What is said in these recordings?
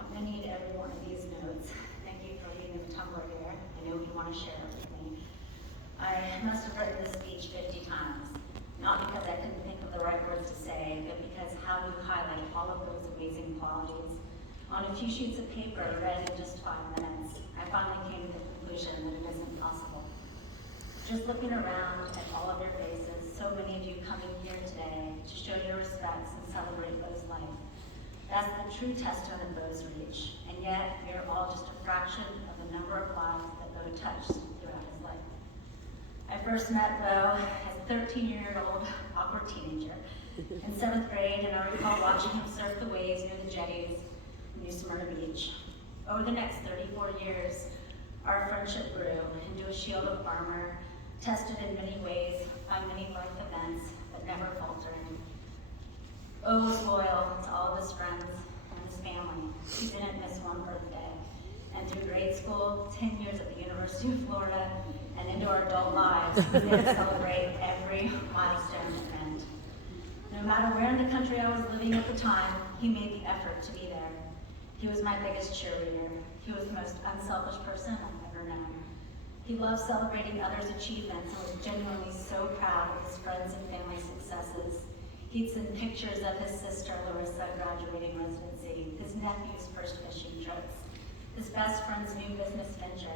I'm going to need every one of these notes. Thank you for leaving the tumbler here. I know you want to share it with me. I must have written this speech 50 times, not because I couldn't think of the right words to say, but because how you highlight all of those amazing qualities. On a few sheets of paper, read in just 5 minutes, I finally came to the conclusion that it isn't possible. Just looking around at all of your faces, so many of you coming here today to show your respects and celebrate Bo's life. That's the true testament of Bo's reach, and yet we are all just a fraction of the number of lives that Bo touched throughout his life. I first met Bo as a 13-year-old awkward teenager in 7th grade, and I recall watching him surf the waves near the jetties in New Smyrna Beach. Over the next 34 years, our friendship grew into a shield of armor, tested in many ways by many life events, but never faltered. Bo was loyal to all of his friends and his family. He didn't miss one birthday. And through grade school, 10 years at the University of Florida, and into our adult lives, we did celebrate every milestone event. No matter where in the country I was living at the time, he made the effort to be there. He was my biggest cheerleader. He was the most unselfish person I've ever known. He loved celebrating others' achievements and was genuinely so proud of his friends and family successes. He'd send pictures of his sister Larissa graduating residency, his nephew's first fishing trips, his best friend's new business venture.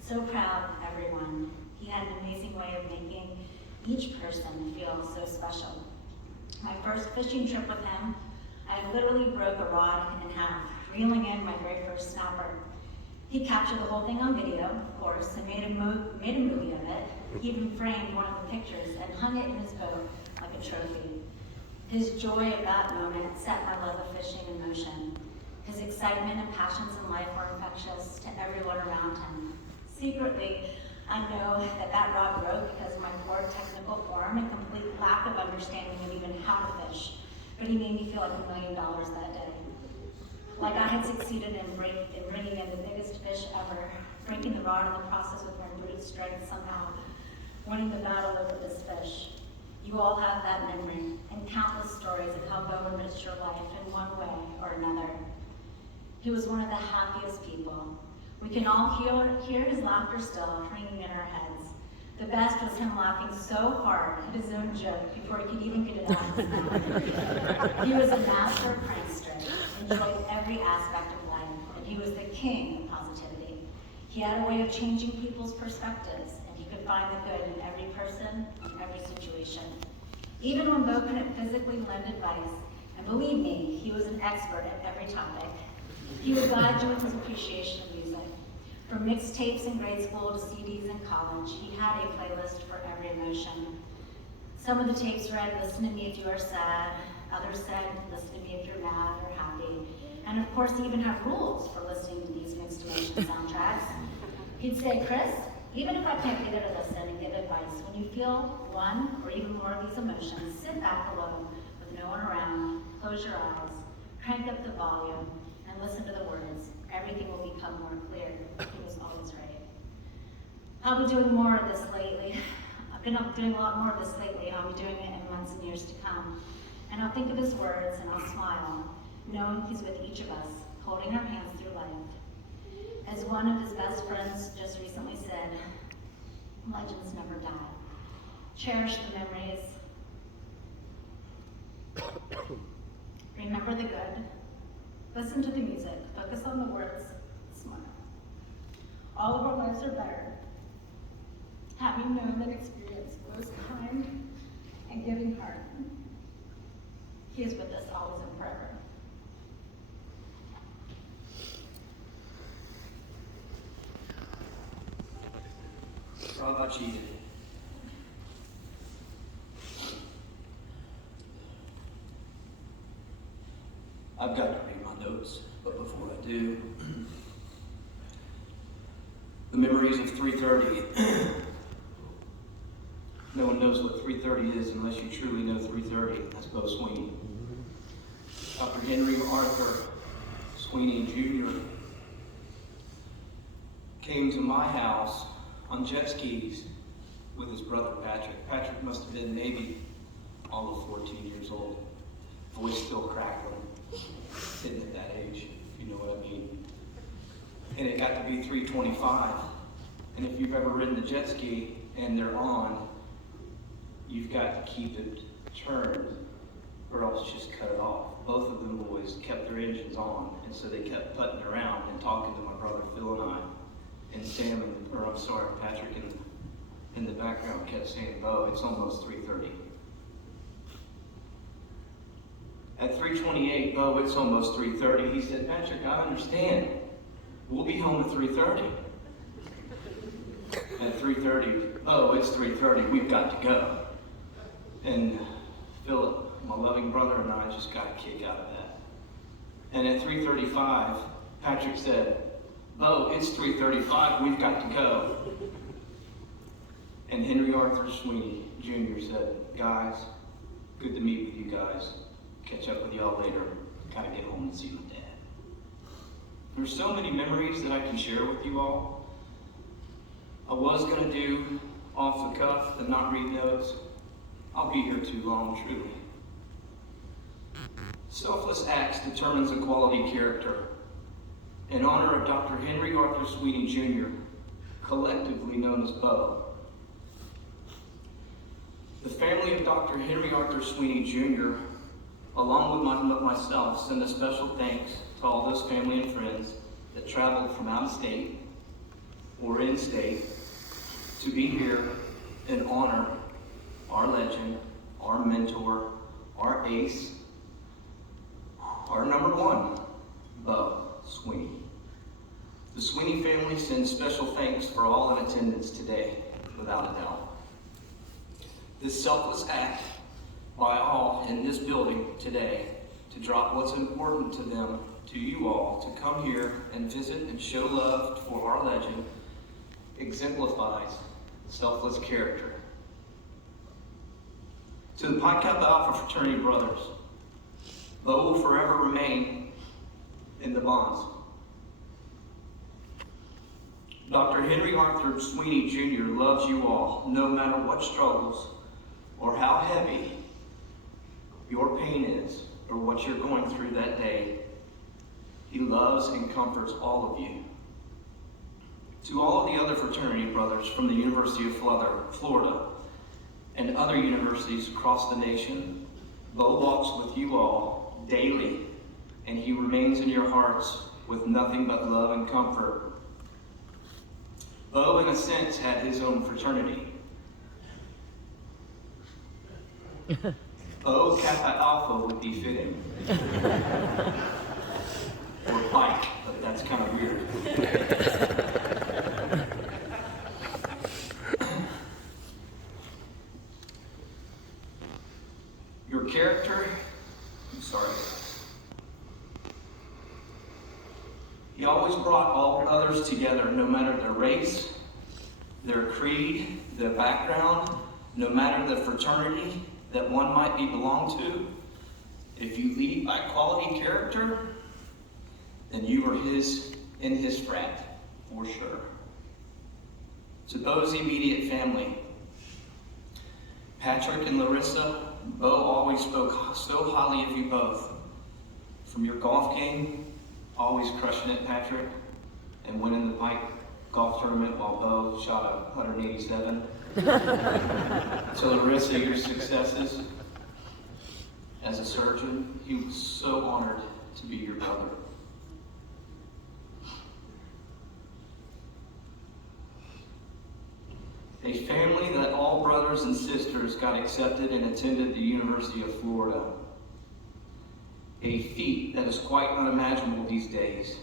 So proud of everyone. He had an amazing way of making each person feel so special. My first fishing trip with him, I literally broke a rod in half, reeling in my very first snapper. He captured the whole thing on video, of course, and made a movie of it. He even framed one of the pictures and hung it in his boat like a trophy. His joy of that moment set my love of fishing in motion. His excitement and passions in life were infectious to everyone around him. Secretly, I know that rod broke because of my poor technical form and complete lack of understanding of even how to fish, but he made me feel like $1 million that day. Like I had succeeded in bringing in the biggest fish ever, breaking the rod in the process with my brute strength somehow, winning the battle over this fish. You all have that memory and countless stories of how Bo enriched your life in one way or another. He was one of the happiest people. We can all hear his laughter still ringing in our heads. The best was him laughing so hard at his own joke before he could even get it out of his mouth. He was a master prankster, enjoyed every aspect of life, and he was the king of positivity. He had a way of changing people's perspectives, and he could find the good in every person, in every situation. Even when Bo couldn't physically lend advice, and believe me, he was an expert at every topic, he would guide you in his appreciation of music. From mixtapes in grade school to CDs in college, he had a playlist for every emotion. Some of the tapes read, "Listen to me if you are sad." Others said, "Listen to me if you're mad or happy." And of course, he even had rules for listening to these mixed emotion soundtracks. He'd say, "Chris, even if I can't get her to listen and give advice, when you feel one or even more of these emotions, sit back alone with no one around, close your eyes, crank up the volume, and listen to the words. Everything will become more clear." He was always right. I'll be doing more of this lately. I've been doing a lot more of this lately. I'll be doing it in months and years to come. And I'll think of his words and I'll smile, knowing he's with each of us, holding our hands through life. As one of his best friends just recently said, legends never die. Cherish the memories. Remember the good. Listen to the music. Focus on the words. Smile. All of our lives are better having known that experience Bo's kind and giving heart. He is with us always and forever. How about you? I've got to read my notes, but before I do, the memories of 3:30. No one knows what 3:30 is unless you truly know 3:30. That's Bo Sweeny. Dr. Henry Arthur Sweeny Jr. came to my house on jet skis with his brother Patrick. Patrick must have been maybe all of 14 years old. Voice still crackling. Hitting at that age, if you know what I and it got to be 325. And if you've ever ridden the jet ski and they're on, you've got to keep it turned or else just cut it off. Both of them boys kept their engines on, and so they kept putting around and talking to my brother Phil and I, and Sam, Patrick in the background kept saying, "Bo, it's almost 3:30. At 3:28, "Bo, it's almost 3:30. He said, "Patrick, I understand. We'll be home at 3:30. At 3:30, "Oh, it's 3:30. We've got to go." And Philip, my loving brother, and I just got a kick out of that. And at 3:35, Patrick said, "Bo, it's 3:35. We've got to go." And Henry Arthur Sweeny Jr. said, "Guys, good to meet with you guys. Catch up with y'all later. Gotta get home and see my dad." There's so many memories that I can share with you all. I was gonna do off the cuff and not read notes. I'll be here too long, truly. Selfless acts determines a quality character. In honor of Dr. Henry Arthur Sweeny Jr., collectively known as Bo. The family of Dr. Henry Arthur Sweeny Jr., along with myself, send a special thanks to all those family and friends that traveled from out of state or in state to be here and honor our legend, our mentor, our ace, our number one, Bo Sweeny. The Sweeny family sends special thanks for all in attendance today, without a doubt. This selfless act by all in this building today to drop what's important to them, to you all, to come here and visit and show love for our legend, exemplifies selfless character. To the Pi Kappa Alpha fraternity brothers, Bo will forever remain in the bonds. Dr. Henry Arthur Sweeny Jr. loves you all, no matter what struggles or how heavy your pain is or what you're going through that day. He loves and comforts all of you. To all of the other fraternity brothers from the University of Florida and other universities across the nation, Bo walks with you all daily, and he remains in your hearts with nothing but love and comfort. Bo, in a sense, had his own fraternity. Bo Kappa Alpha would be fitting. Or Pike, but that's kind of weird. Your character, he always brought all others together, no matter their race, their creed, their background, no matter the fraternity that one might be belonged to. If you lead by quality character, then you are in his frat, for sure. To Bo's immediate family, Patrick and Larissa, Bo always spoke so highly of you both. From your golf game, always crushing it, Patrick, and winning the Pike golf tournament while Bo shot a 187. To Larissa, your successes as a surgeon, he was so honored to be your brother. A family that all brothers and sisters got accepted and attended the University of Florida. A feat that is quite unimaginable these days.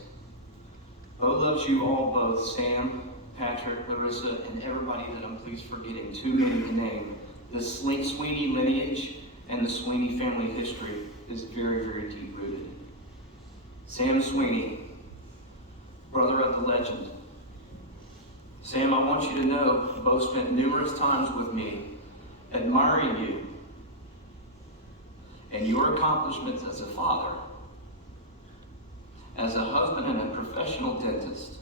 Bo loves you all both, Sam, Patrick, Larissa, and everybody that I'm please forgetting, too many to name. The Sweeny lineage and the Sweeny family history is very, very deep-rooted. Sam Sweeny, brother of the legend. Sam, I want you to know, Bo spent numerous times with me, admiring you and your accomplishments as a father, as a husband and a professional dentist,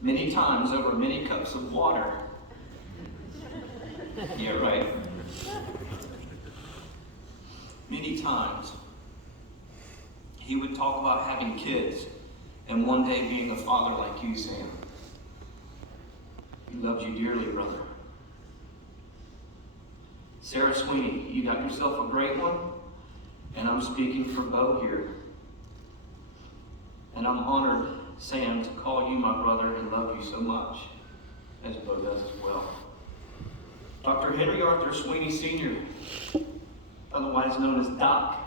many times over many cups of water. Yeah, right. Many times he would talk about having kids and one day being a father like you, Sam. He loved you dearly, brother. Sarah Sweeny, you got yourself a great one, and I'm speaking for Bo here. And I'm honored, Sam, to call you my brother and love you so much, as Bo does as well. Dr. Henry Arthur Sweeny Sr., otherwise known as Doc.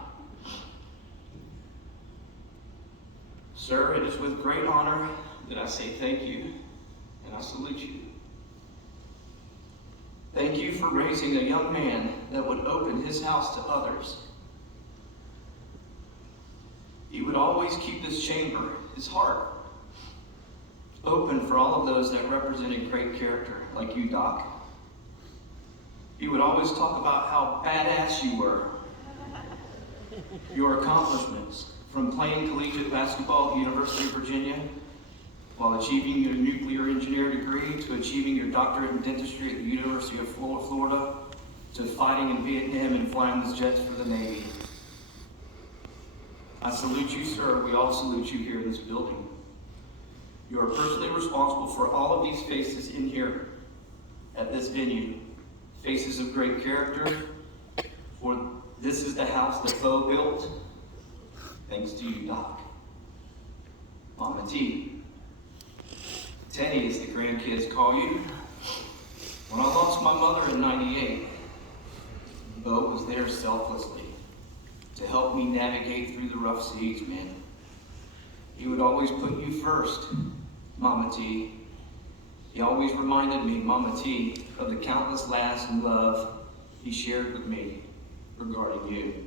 Sir, it is with great honor that I say thank you, and I salute you. Thank you for raising a young man that would open his house to others. He would always keep this chamber, his heart, open for all of those that represented great character, like you, Doc. He would always talk about how badass you were, your accomplishments, from playing collegiate basketball at the University of Virginia, while achieving your nuclear engineer degree, to achieving your doctorate in dentistry at the University of Florida, to fighting in Vietnam and flying those jets for the Navy. I salute you, sir. We all salute you here in this building. You are personally responsible for all of these faces in here at this venue. Faces of great character, for this is the house that Bo built. Thanks to you, Doc. Mama T. Teddy, as the grandkids call you. When I lost my mother in '98, Bo was there selflessly to help me navigate through the rough seas, man. He would always put you first, Mama T. He always reminded me, Mama T, of the countless laughs and love he shared with me regarding you.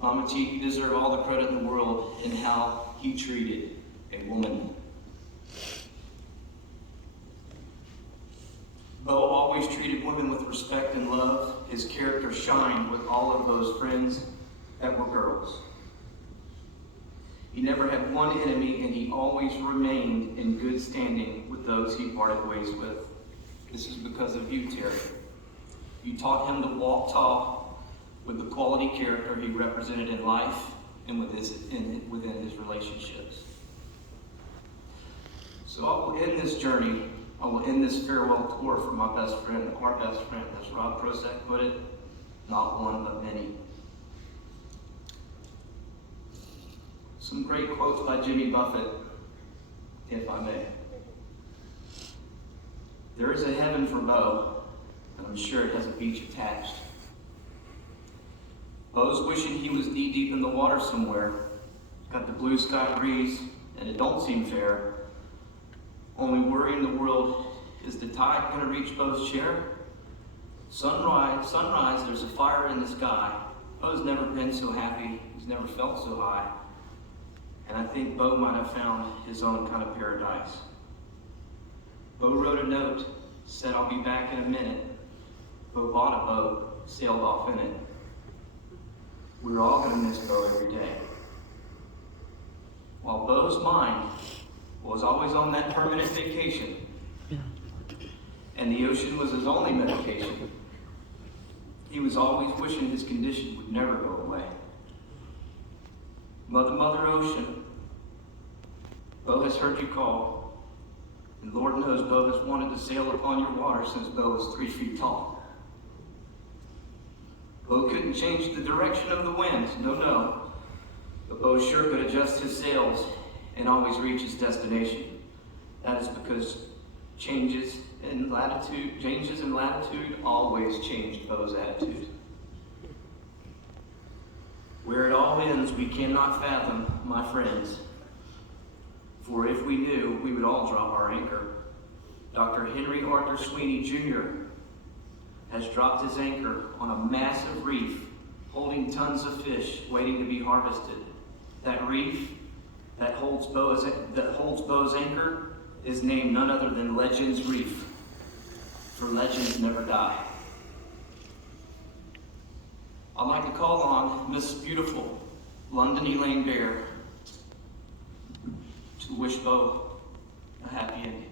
Mama T, you deserve all the credit in the world in how he treated a woman. Bo always treated women with respect and love. His character shined with all of those friends that were girls. He never had one enemy, and he always remained in good standing with those he parted ways with. This is because of you, Terry. You taught him to walk tall with the quality character he represented in life and within his relationships. So I will end this journey, I will end this farewell tour for my best friend, our best friend, as Rob Prozac put it, not one but many. Some great quotes by Jimmy Buffett, if I may. There is a heaven for Bo, and I'm sure it has a beach attached. Bo's wishing he was knee-deep in the water somewhere. Got the blue sky breeze, and it don't seem fair. Only worry in the world, is the tide gonna reach Bo's chair? Sunrise, there's a fire in the sky. Bo's never been so happy, he's never felt so high. And I think Bo might have found his own kind of paradise. Bo wrote a note, said I'll be back in a minute. Bo bought a boat, sailed off in it. We're all gonna miss Bo every day. While Bo's mind was always on that permanent vacation, and the ocean was his only medication, he was always wishing his condition would never go away. Mother Ocean, Bo has heard you call, and Lord knows Bo has wanted to sail upon your water since Bo was 3 feet tall. Bo couldn't change the direction of the wind, no, but Bo sure could adjust his sails and always reach his destination. That is because changes in latitude always changed Bo's attitude. Where it all ends, we cannot fathom, my friends. For if we knew, we would all drop our anchor. Dr. Henry Arthur Sweeny Jr. has dropped his anchor on a massive reef, holding tons of fish waiting to be harvested. That reef that holds Bo's anchor is named none other than Legends Reef, for legends never die. I'd like to call on Miss Beautiful London Elaine Bear to wish Bo a happy ending.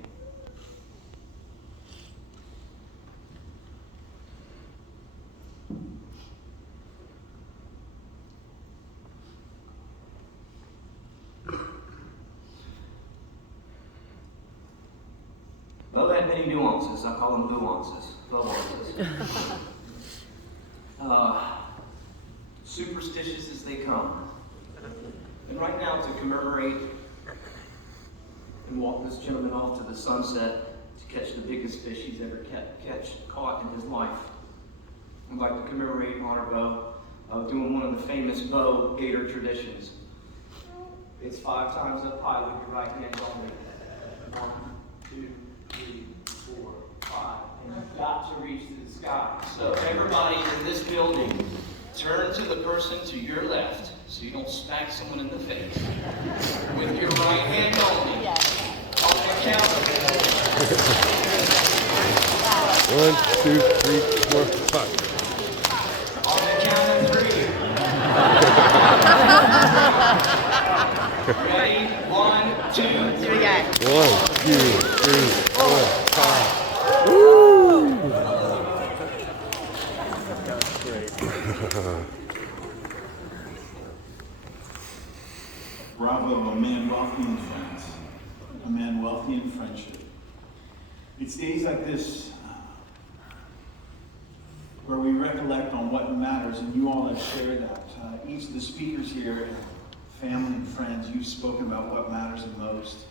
many nuances. I call them nuances. Superstitious as they come. And right now, to commemorate and walk this gentleman off to the sunset to catch the biggest fish he's ever caught in his life, I'd like to commemorate and honor Bo of doing one of the famous Bo gator traditions. It's 5 times up high with your right hand only. 1, 2, 3, 4, 5. And you've got to reach to the sky. So everybody in this building, turn to the person to your left so you don't smack someone in the face. With your right hand only. On the count of 1, 2, 3, 4, 5. On the count of 3. Ready? 1, 2, 3. 1, 2, 3, 4, 5. Woo! Bravo, a man wealthy in friends, a man wealthy in friendship. It's days like this where we recollect on what matters, and you all have shared that. Each of the speakers here, family and friends, you've spoken about what matters the most.